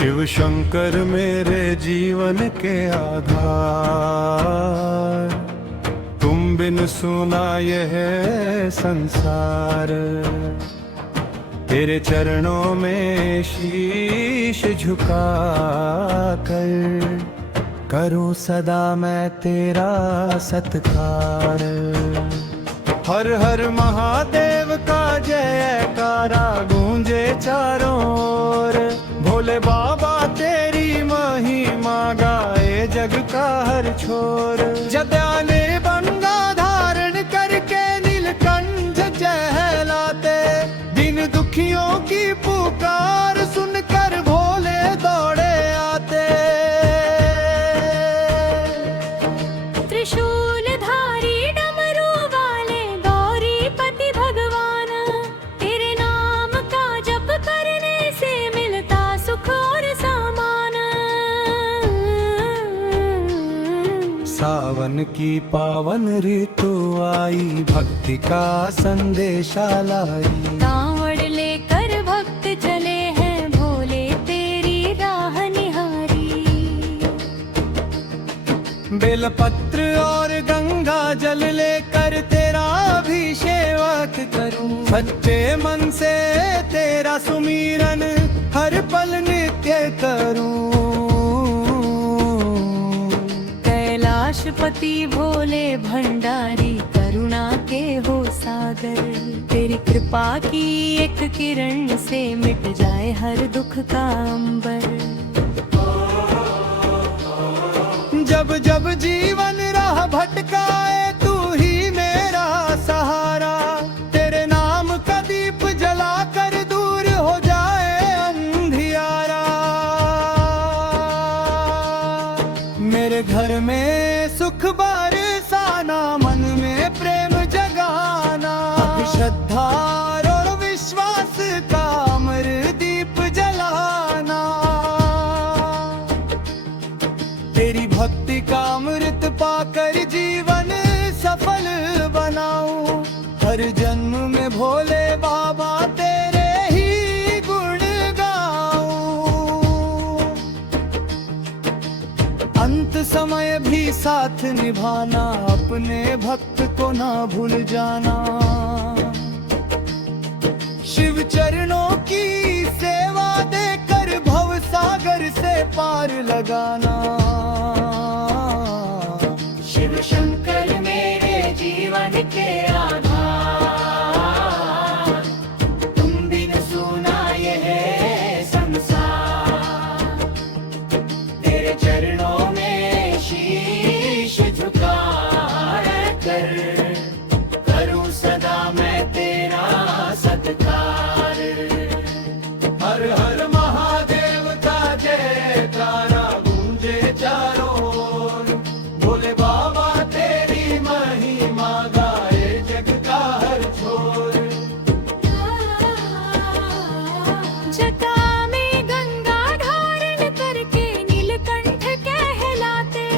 शिव शंकर मेरे जीवन के आधार, तुम बिन सुना यह संसार। तेरे चरणों में शीश झुका कर करूं सदा मैं तेरा सत्कार। हर हर महादेव का जयकारा गूंजे चारों ओर। भोले बाबा तेरी महिमा गाए जग का हर छोर। जद्या ने बंगा धारण करके नीलकंठ चहलाते, दिन दुखियों की पुकार सुनकर भोले दौड़े आते। त्रिशूलधारी डमरू वाले गौरीपति भगवान, तेरे नाम का जप करने से मिलता सुख और सामान। सावन की पावन ऋतु आई, भक्ति का संदेशा लाई। कांवड़ लेकर भक्त चले हैं भोले तेरी राह निहारी। बेलपत्र और गंगा जल लेकर तेरा अभिषेक करूं। सच्चे मन से तेरा सुमिरन हर पल नित्य करूं। कैलाशपति भोले भंडारी करुणा के हो सागर। तेरी कृपा की एक किरण से मिट जाए हर दुख का अंबर। जब जब जीवन राह भटकाए तू ही मेरा सहारा। तेरे नाम का दीप जलाकर दूर हो जाए अंधियारा। मेरे घर में सुख बरसाना, मन में प्रेम जगाना। श्रद्धा और विश्वास का अमर दीप जलाना। तेरी भक्ति का अमृत पाकर जीवन सफल बनाऊं। हर जन्म में भोले बाबा तेरे ही गुण गाऊं। अंत समय भी साथ निभाना, अपने भक्त को ना भूल जाना। शिव चरणों की सेवा देकर भव सागर से पार लगाना। शिव शंकर मेरे जीवन के आधार, तुम बिन सुना यह संसार। तेरे चरणों में शीश झुका कर करूं सदा मैं तेरा सत्कार। हर हर महादेव का जयकारा गूंजे चारों ओर। भोले बाबा तेरी महिमा गाए जग का हर छोर। जटा में गंगा धारण करके नीलकंठ कहलाते,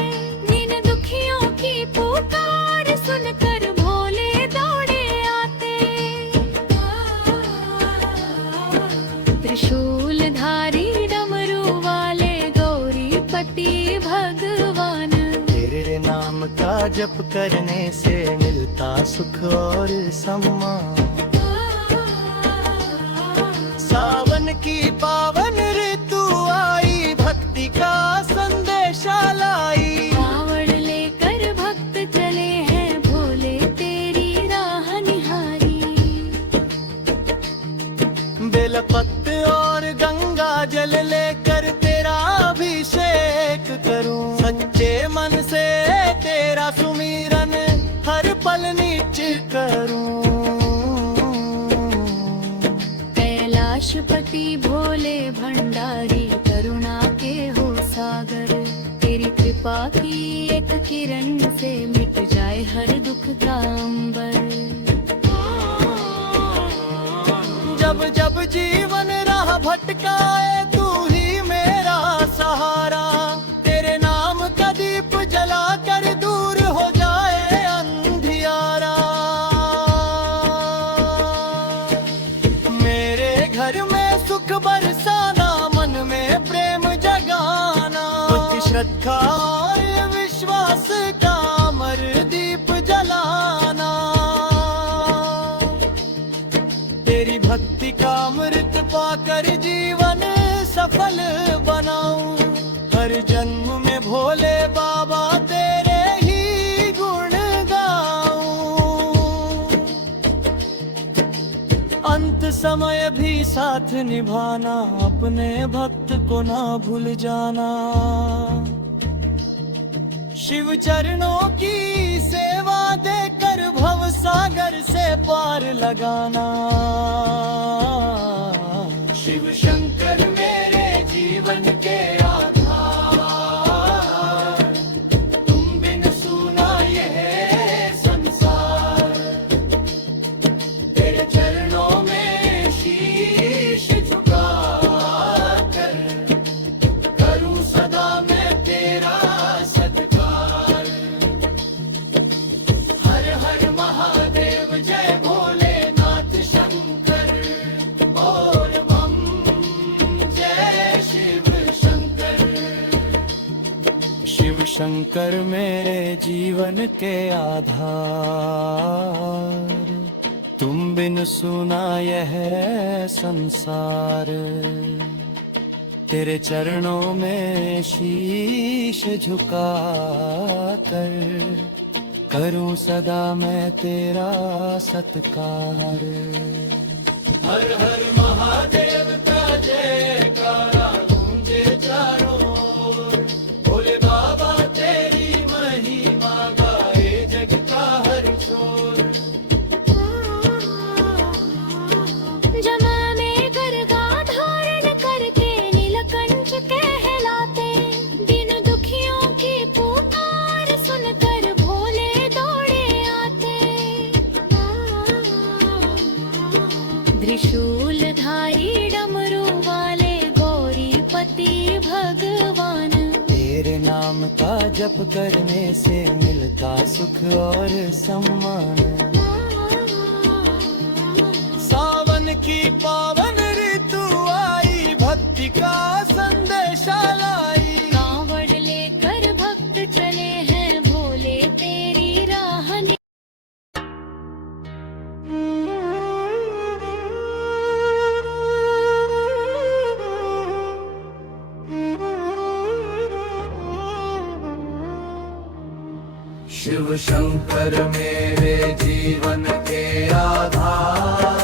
जिन दुखियों की पुकार सुनकर भोले दौड़े आते। त्रिशूलधारी डमरू वाले गौरीपति भगवान, तेरे नाम का जप करने से मिलता सुख और सम्मान। सावन की पावन ऋतु आई, भक्ति का संदेशा लाई। कांवड़ लेकर भक्त चले हैं भोले तेरी राह निहारी। बेलपत्र और गंगा जल लेकर तेरा अभिषेक करूं। सच्चे मन से तेरा सुमिरन हर पल नित्य करूं। कैलाशपति भोले भंडारी करुणा के हो सागर। तेरी कृपा की एक किरण से मिट जाए हर दुख का अंबर। जब जब जीवन राह भटकाए तू ही मेरा सहारा। तेरे नाम का दीप जलाकर दूर हो जाए अंधियारा। मेरे घर में सुख बरसाना, मन में प्रेम कर जीवन सफल बनाऊं। हर जन्म में भोले बाबा तेरे ही गुण गाऊं। अंत समय भी साथ निभाना, अपने भक्त को ना भूल जाना। शिव चरणों की सेवा देकर भव सागर से पार लगाना। शिव शंकर मेरे जीवन के आधार, तुम बिन सूना यह संसार। तेरे चरणों में शीश झुका कर करूं सदा मैं तेरा सत्कार। हर हर महादेव जय भोलेनाथ शंकर, बोल बम जय शिव शंकर। शिव शंकर मेरे जीवन के आधार, तुम बिन सुना यह संसार। तेरे चरणों में शीश झुका कर करूं सदा मैं तेरा सत्कार। हर हर महादेव का जयकारा गूंजे चारों ओर। भोले बाबा तेरी महिमा गाए जग का हर छोर। जमाने गरगा धारण करके नीलकंठ कहलाते। दिन दुखियों की पुकार सुनकर भोले दौड़े आते। त्रिशूलधारी डमरू वाले गौरीपति भगवान। तेरे नाम का जप करने से मिलता सुख और सम्मान। सावन की पावन ऋतु आई, भक्ति का संदेशा लाई। कांवड़ लेकर भक्त चले हैं भोले तेरी राह। शिव शंकर मेरे जीवन के आधार,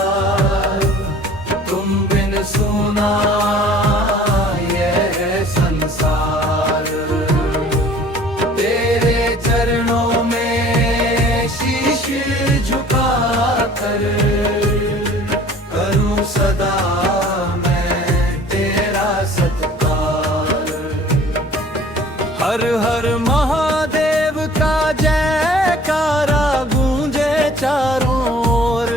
तुम बिन सुना यह संसार। तेरे चरणों में शीश झुका कर करूं सदा मैं तेरा सत्कार। हर हर महादेव का जयकारा गूंजे चारों ओर।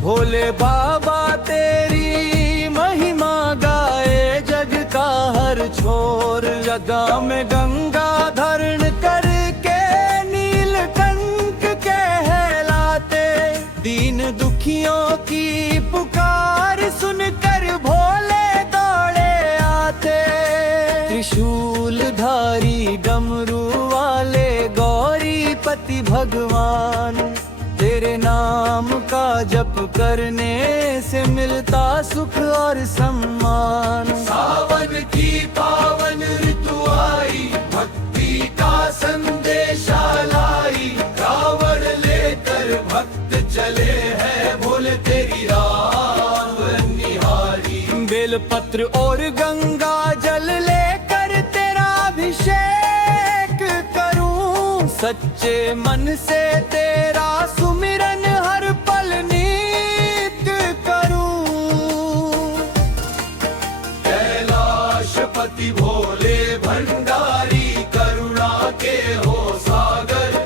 भोले बाबा तेरी महिमा गाए जग का हर छोर। जगा में गंगा धरण करके नीलकंठ कहलाते। दीन दुखियों की पुकार सुनकर भोले दौड़े आते। त्रिशूलधारी डमरू वाले गौरीपति भगवान। तेरे नाम का जप करने से मिलता सुख और सम्मान। सावन की पावन ऋतु आई, भक्ति का संदेशा लाई। कांवड़ लेकर भक्त चले हैं भोले तेरी राह निहारी। बेलपत्र और गंगा जल लेकर तेरा अभिषेक करूं। सच्चे मन से तेरा सुमिरन हर पल नित करूं। कैलाशपति भोले भंडारी करुणा के हो सागर।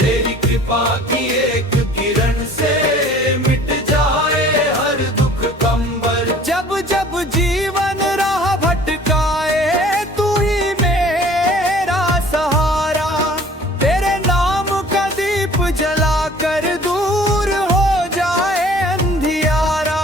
तेरी कृपा की एक किरण से मिट जाए हर दुख कंबर। जब जब जीवन राह भटकाए तू ही मेरा सहारा। तेरे नाम का दीप जलाकर दूर हो जाए अंधियारा।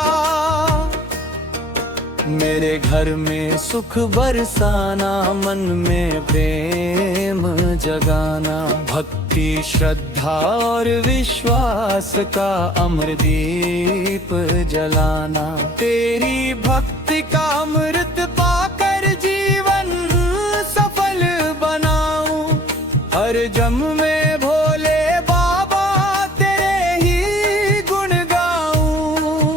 मेरे घर में सुख बरसाना, मन में प्रेम जगाना। भक्ति श्रद्धा और विश्वास का अमर दीप जलाना। तेरी भक्ति का अमृत पाकर जीवन सफल बनाऊं। हर जन्म में भोले बाबा तेरे ही गुण गाऊं।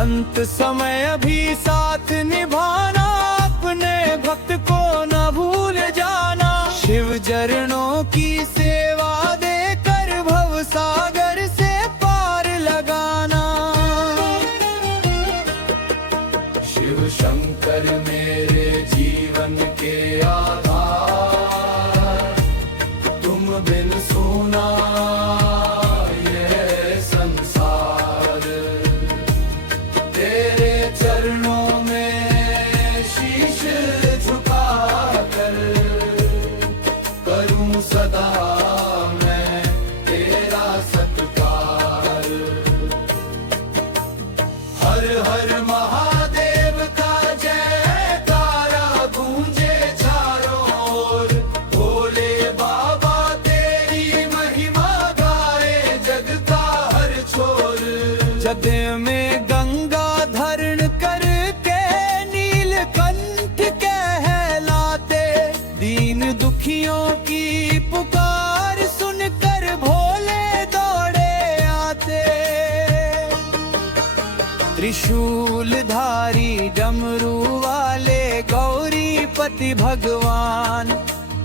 अंत समय भी साथ निभाना, अपने भक्त को न भूल जाना। शिव चरणों की सेवा देकर भव सागर से पार लगाना। शिव शंकर मेरे जीवन के आधार, तुम बिन सुना ये संसार। तेरे चरणों में शीश झुका कर करूं सदा मैं तेरा सत्कार। हर हर महादेव का जयकारा गूंजे चारों ओर। भोले बाबा तेरी महिमा गाए जग का हर छोर। जग में गंगा धरण करके नीलकंठ कहलाते। दीन दुखियों की पुकार सुनकर भोले दौड़े आते। त्रिशूलधारी डमरू वाले गौरीपति भगवान,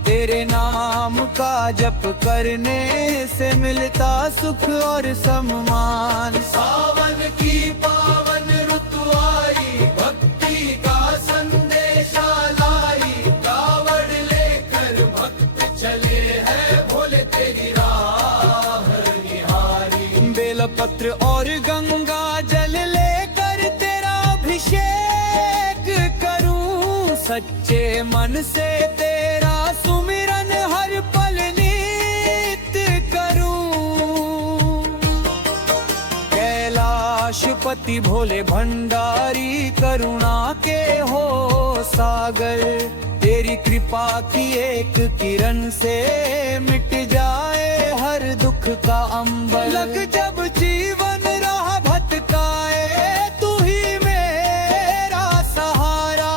तेरे नाम का जप करने से मिलता सुख और सम्मान। सावन की पावन ऋतु आई, भक्ति का संदेशा लाई। कावड़ लेकर भक्त चले हैं भोले तेरी राह निहारी। बेलपत्र और गंगा जल लेकर तेरा अभिषेक करूं। सच्चे मन से तेरा सुमिरन हर पल नित करूं। कैलाशपति भोले भंडारी करुणा के हो सागर। तेरी कृपा की एक किरण से मिट जाए हर दुख का अंबर। लग जब जीवन राह भटकाए, तू ही मेरा सहारा।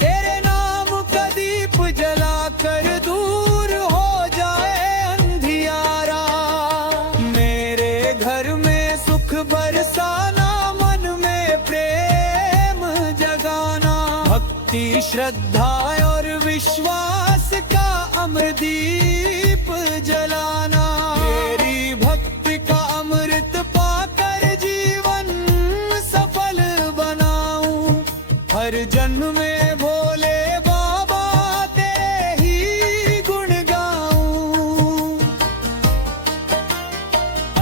तेरे नाम का दीप जलाकर दूर हो जाए अंधियारा। मेरे घर में सुख बरसाना, मन में प्रेम जगाना। भक्ति श्रद्धा और विश्वास का अमरदीप जलाना। तेरी भक्ति का अमृत पाकर जीवन सफल बनाऊं। हर जन्म में भोले बाबा तेरे ही गुण गाऊं।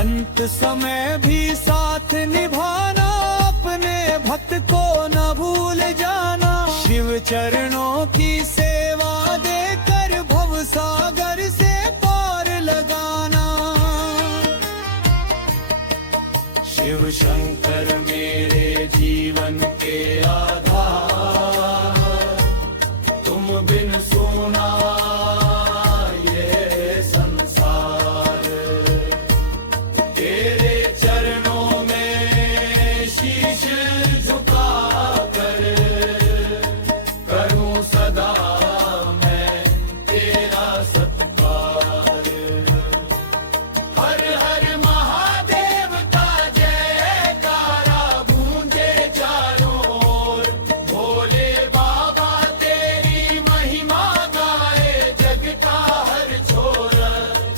अंत समय भी साथ निभाना, अपने भक्त को न भूल जाना। शिव चरणों की सेवा देकर भव सागर से पार लगाना। शिव शंकर मेरे जीवन के आधार, तुम बिन सुना ये संसार। तेरे चरणों में शीश झुका कर करूं सदा मैं तेरा सत्कार। हर हर महादेव का जयकारा गूंजे चारों ओर। भोले बाबा तेरी महिमा गाए जग का हर छोर।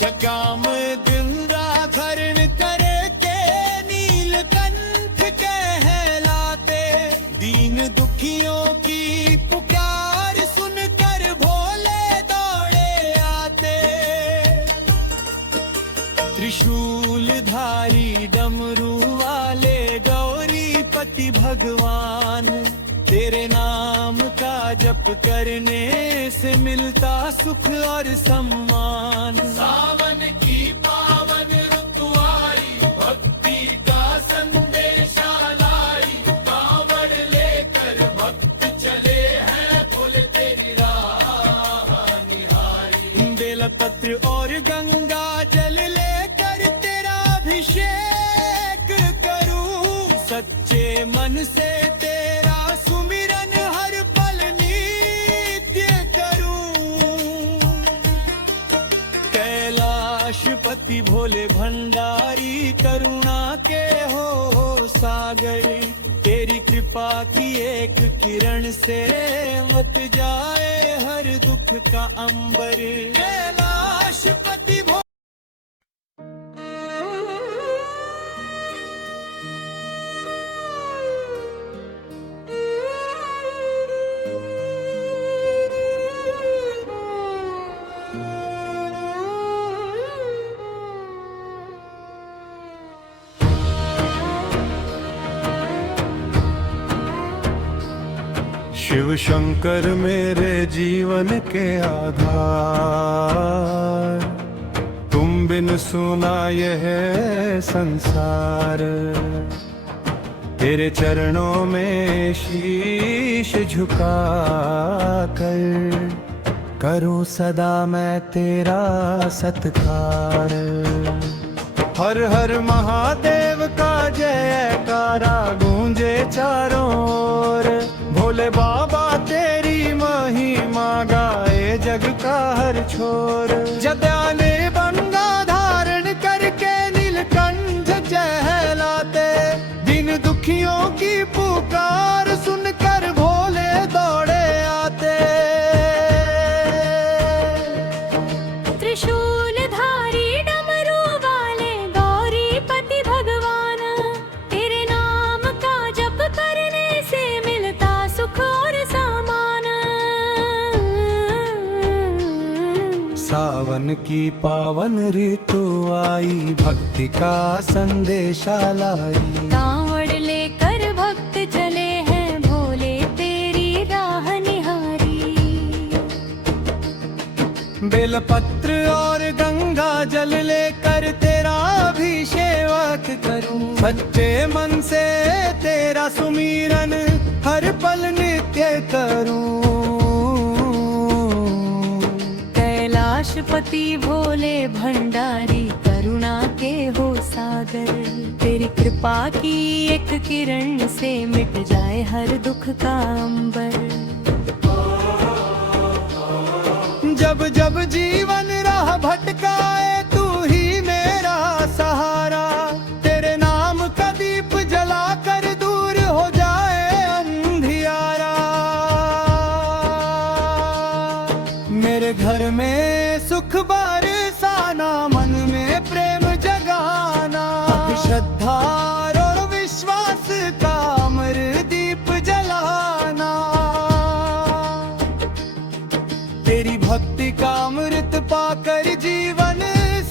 जगा में गंगा धरण करके नीलकंठ कहलाते। दीन दुखियों की पुकार सुनकर भोले दौड़े आते। त्रिशूलधारी डमरू वाले गौरीपति भगवान, तेरे नाम का जप करने से मिलता सुख और सम्मान। सावन की पावन ऋतु आई, भक्ति का संदेशा लाई। कावड़ लेकर भक्त चले हैं भोले तेरी राह निहारी। बेलपत्र और गंगा जल लेकर तेरा अभिषेक करूं। सच्चे मन से तेरा सुमिरन हर पल नित्य करूं। कैलाशपति भोले भंडारी करुणा के हो सागर, तेरी कृपा की एक किरण से मत जाए हर दुख का अंबर। कैलाशपति भोले शिव शंकर मेरे जीवन के आधार, तुम बिन सुना यह संसार। तेरे चरणों में शीश झुका कर करूं सदा मैं तेरा सत्कार। हर हर महादेव का जयकारा गूंजे चारों ओर। भोले बाबा तेरी महिमा गाए जग का हर छोर। जटा ने बंगा धारण करके नीलकंठ चहलाते, दिन दुखियों की पुकार सुनकर भोले दौड़े आते। त्रिशूलधारी डमरू वाले गौरीपति भगवान, तेरे नाम का जप करने से मिलता सुख और सामान। सावन की पावन ऋतु आई, भक्ति का संदेशा लाई। कांवड़ लेकर भक्त चले हैं भोले तेरी राह निहारी। बेलपत्र और गंगा जल लेकर तेरा अभिषेक करूं। सच्चे मन से तेरा सुमिरन हर पल नित्य करूं। कैलाशपति भोले भंडारी करुणा के हो सागर, तेरी कृपा की एक किरण से मिट जाए हर दुख का अंबर। जब जब जीवन राह भटकाए तू ही मेरा सहारा। तेरे नाम का दीप जलाकर दूर हो जाए अंधियारा। मेरे घर में सुख बरसाना, मन में प्रेम जगाना। श्रद्धा और विश्वास का अमर दीप जलाना। तेरी भक्ति का अमृत पाकर जीवन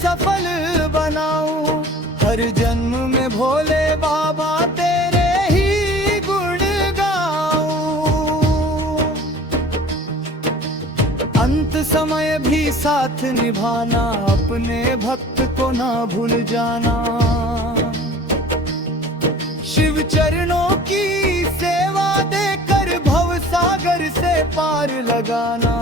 सफल बनाऊं। हर जन्म में भोले बाबा तेरे ही गुण गाऊं। अंत समय भी साथ निभाना, अपने भक्त को ना भूल जाना। शिव चरणों की सेवा देकर भव सागर से पार लगाना।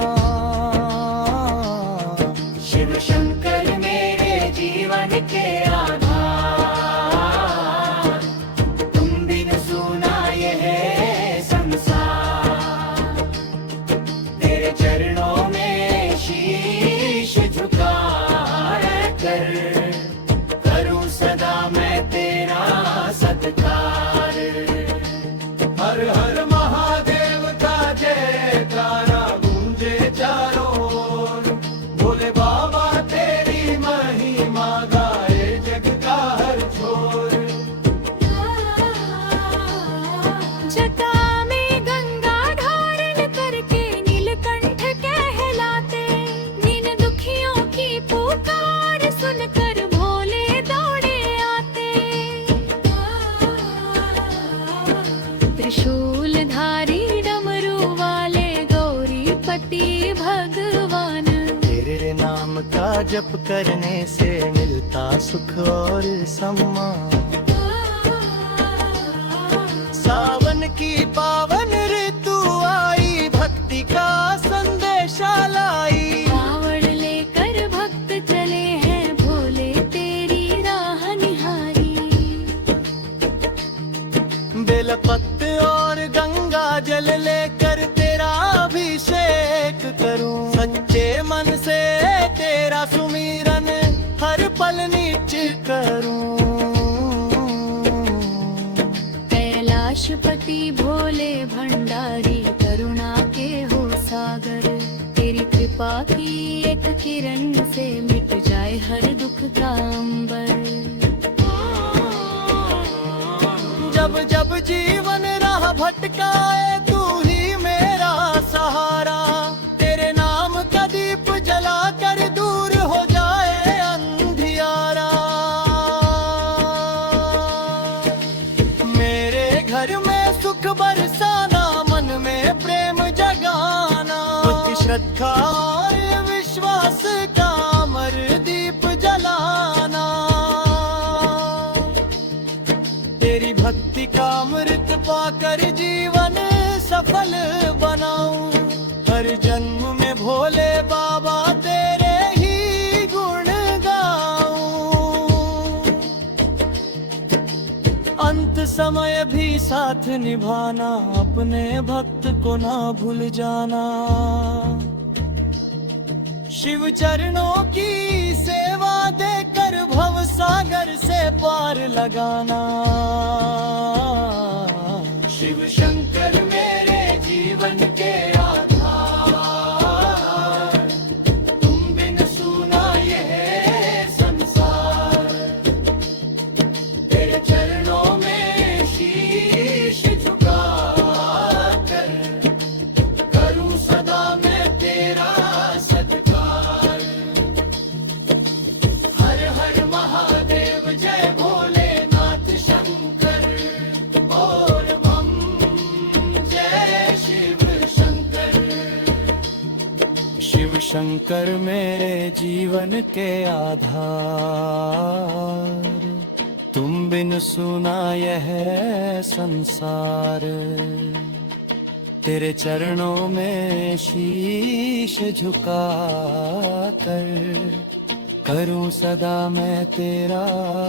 शिव शंकर मेरे जीवन के आधार, तुम बिन सुना यह संसार। तेरे चरणों में शीश झुका कर करूं सदा मैं तेरा सत्कार। हर हर महादेव का जयकारा गूंजे चारों ओर। भोले बाबा तेरी महिमा गाए जग का हर छोर। जटा में गंगा धारण करके नीलकंठ कहलाते, जिन दुखियों की पुकार सुनकर भोले दौड़े आते। त्रिशूलधारी डमरू वाले गौरीपति भगवान, तेरे नाम का जप करने से मिलता सुख और सम्मान। सावन की पावन ऋतु आई, भक्ति का संदेशा लाई। कांवड़ लेकर भक्त चले हैं भोले तेरी राह निहारी। बेल फल नीच करूं। कैलाशपति भोले भंडारी करुणा के हो सागर, तेरी कृपा की एक किरण से मिट जाए हर दुख का अंबर। जब जब जीवन राह भटकाए तू ही मेरा सहारा, तेरे नाम का दीप जला कर दूर हो जाए अंधियारा। मेरे घर में सुख बरसाना, मन में प्रेम जगाना, बुद्धि श्रद्धा और विश्वास का अमर दीप जलाना। तेरी भक्ति का अमृत पाकर जीवन सफल बनाऊं। हर जन्म में भोले बाबा तेरे ही गुण गाऊं। अंत समय भी साथ निभाना, अपने भक्त को ना भूल जाना। शिव चरणों की सेवा देकर भव सागर से पार लगाना। शिव शंकर मेरे जीवन के आधार, तुम बिन सूना यह संसार। तेरे चरणों में शीश झुका कर, करूं सदा मैं तेरा सत्कार। हर हर महादेव जय भोलेनाथ शंकर, बोल बम जय शिव शंकर। शिव शंकर मेरे जीवन के आधार, तुम बिन सुना यह संसार। तेरे चरणों में शीश झुका कर, करूं सदा मैं तेरा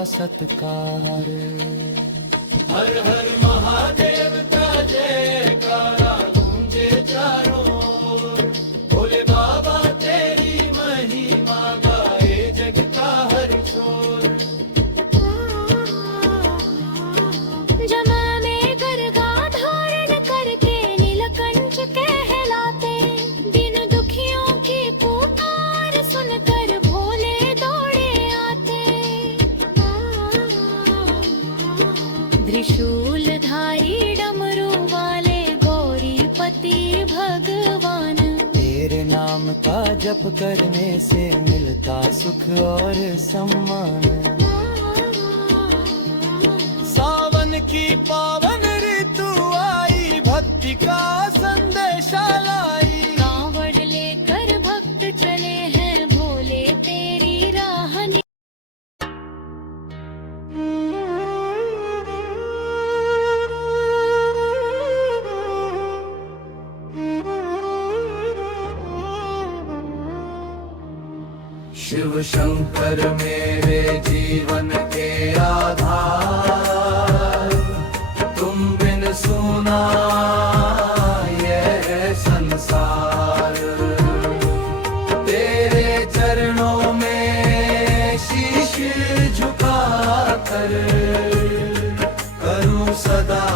सत्कार। हर हर महादेव का जयकारा गूंजे चारों ओर, भोले बाबा तेरी महिमा गाए जग का हर छोर। जमाने गर्गा धारण करके नीलकंठ कहलाते, दिन दुखियों की पुकार सुनकर भोले दौड़े आते। त्रिशूलधारी डमरू वाले गौरीपति भगवान, तेरे नाम का जप करने से मिलता सुख और सम्मान। सावन की पावन ऋतु आई, भक्ति का संदेशा लाई। कांवड़ लेकर भक्त चले हैं भोले तेरी राह नि-। शिव शंकर मेरे जीवन के आधार, तुम बिन सुना यह संसार। तेरे चरणों में शीश झुका कर, करूं सदा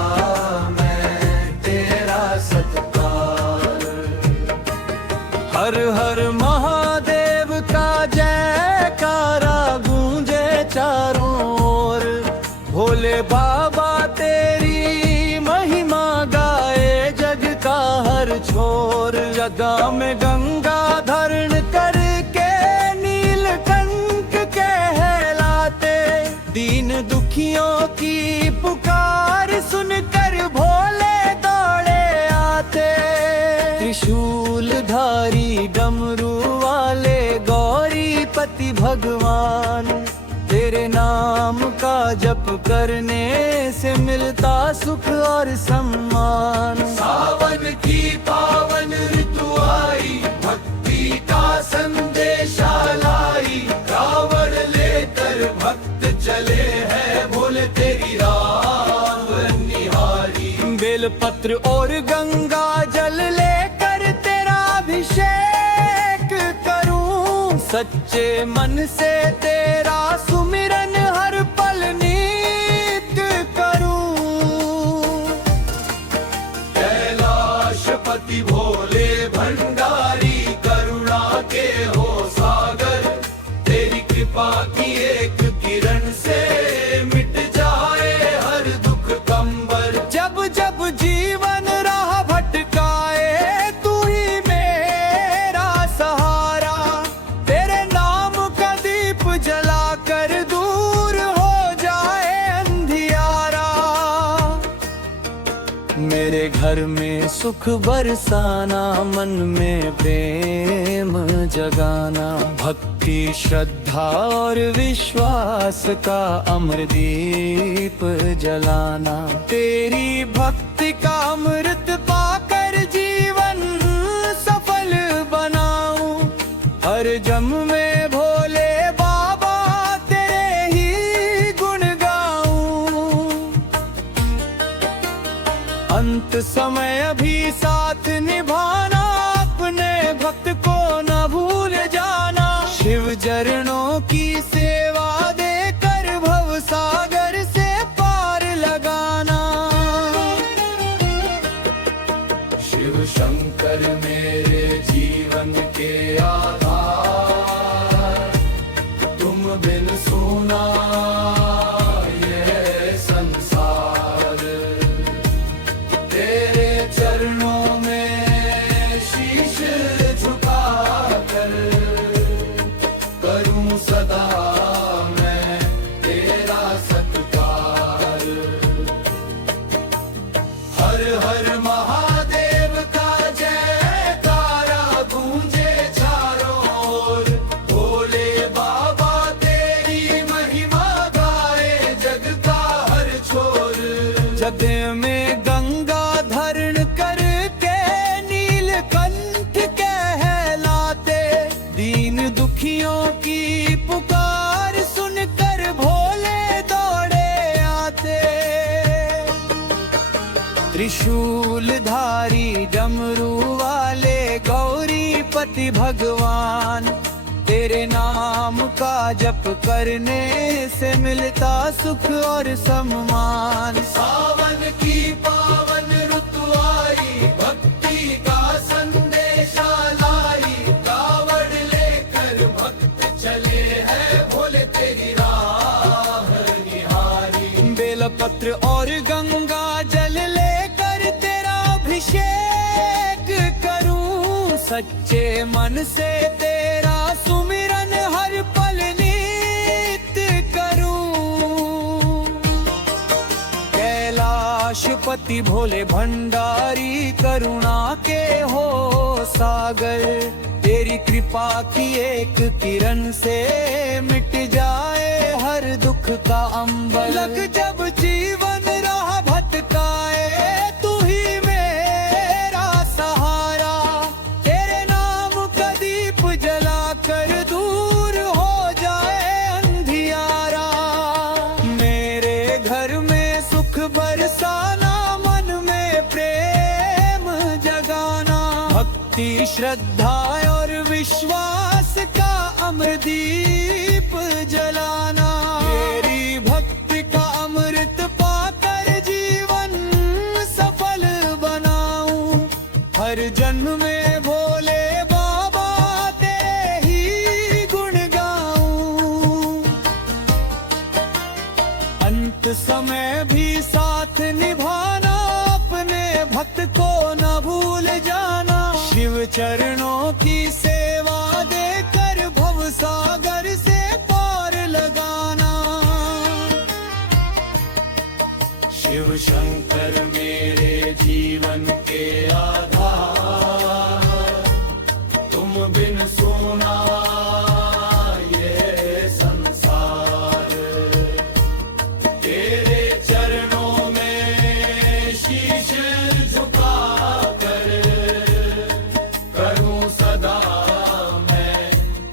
मैं तेरा सत्कार। हर हर महादेव का जयकारा गूंजे चारों ओर, भोले बाबा तेरी महिमा गाए जग का हर छोर। जगा में गंगा धारण करके नीलकंठ कहलाते, दीन दुखियों की पुकार सुनकर भोले दौड़े आते। त्रिशूलधारी डमरू वाले गौरीपति भगवान, तेरे नाम का जप करने से मिलता सुख और सम्मान। सावन की पावन ऋतु आई, भक्ति का संदेशा लाई। कांवड़ लेकर भक्त चले हैं भोले तेरी राह निहारी। बेलपत्र और गंगा जल लेकर तेरा अभिषेक करूं, सच्चे मन से तेरा घर में सुख बरसाना, मन में प्रेम जगाना, भक्ति श्रद्धा और विश्वास का अमरदीप जलाना। तेरी भक्ति का अमृत पाकर जीवन सफल बनाऊं, हर जन्म में भोले बाबा तेरे ही गुण गाऊं। अंत समय भी साथ निभाना, अपने भक्त को न भूल जाना। शिव चरणों की सेवा देकर भव सागर से पार लगाना। शिव शंकर मेरे जीवन के आधार, तुम बिन सुना ये संसार। तेरे चरणों में शीश झुका कर करूं सदा मैं तेरा सत्कार। हर हर महादेव का जयकारा गूंजे चारों ओर। भोले बाबा तेरी महिमा गाए जग का हर छोर। जग में गंगा धरण करके नीलकंठ कहलाते, दीन दुखियों की पुकार सुनकर भोले दौड़े आते। त्रिशूलधारी डमरू वाले गौरीपति भगवान, तेरे नाम का जप करने से मिलता सुख और सम्मान। सावन की पावन ऋतु आई, भक्ति का संदेशा लाई। कावड़ लेकर भक्त चले हैं भोले तेरी राह निहारी। बेलपत्र और गंगा जल लेकर तेरा अभिषेक करूं, सच्चे मन से तेरा सुमिरन हर पल नित करूं। कैलाशपति भोले भंडारी करुणा के हो सागर, तेरी कृपा की एक किरण से मिट जाए हर दुख का अंबर। लग जब जीवन राह भटकाए, तू ही मेरा सहारा। तेरे नाम का दीप जलाकर दूर हो जाए अंधियारा। मेरे घर में सुख बरसाना, मन में प्रेम जगाना, भक्ति श्रद्धा और विश्वास का अमरदीप जलाना। तेरी भक्ति का अमृत पाकर जीवन सफल बनाऊं, हर जन्म में भोले बाबा तेरे ही गुण गाऊं। अंत समय भी साथ निभाना, अपने भक्त को न भूल जाना। शिव चरणों की सेवा देकर भव सागर से पार लगाना। शिव शंकर मेरे जीवन के आधार, तुम बिन सुना ये संसार। तेरे चरणों में शीश झुका कर करूं सदा मैं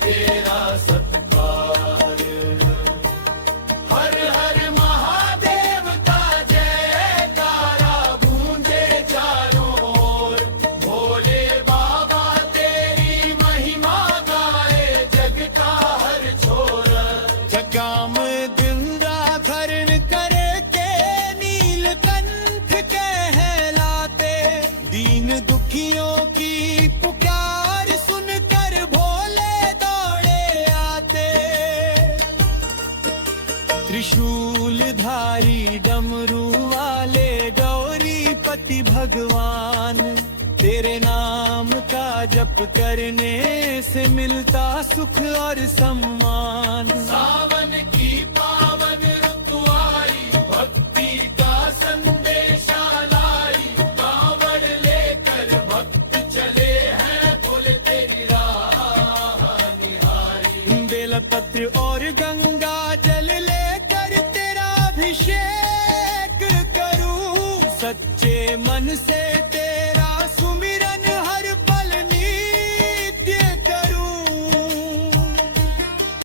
तेरा सत्कार। हर हर महादेव का जयकारा गूंजे चारों ओर। भोले बाबा तेरी महिमा गाए जग का हर छोर। जगाम गंगा धरण करके नीलकंठ कहलाते, दीन दुखियों की पुकार सुनकर भोले दौड़े आते। त्रिशूलधारी डमरू वाले गौरीपति भगवान, तेरे नाम का जप करने से मिलता सुख और सम्मान। सावन की पावन ऋतु आई, भक्ति का संदेशा लाई। गाँव अभिषेक करूं सच्चे मन से तेरे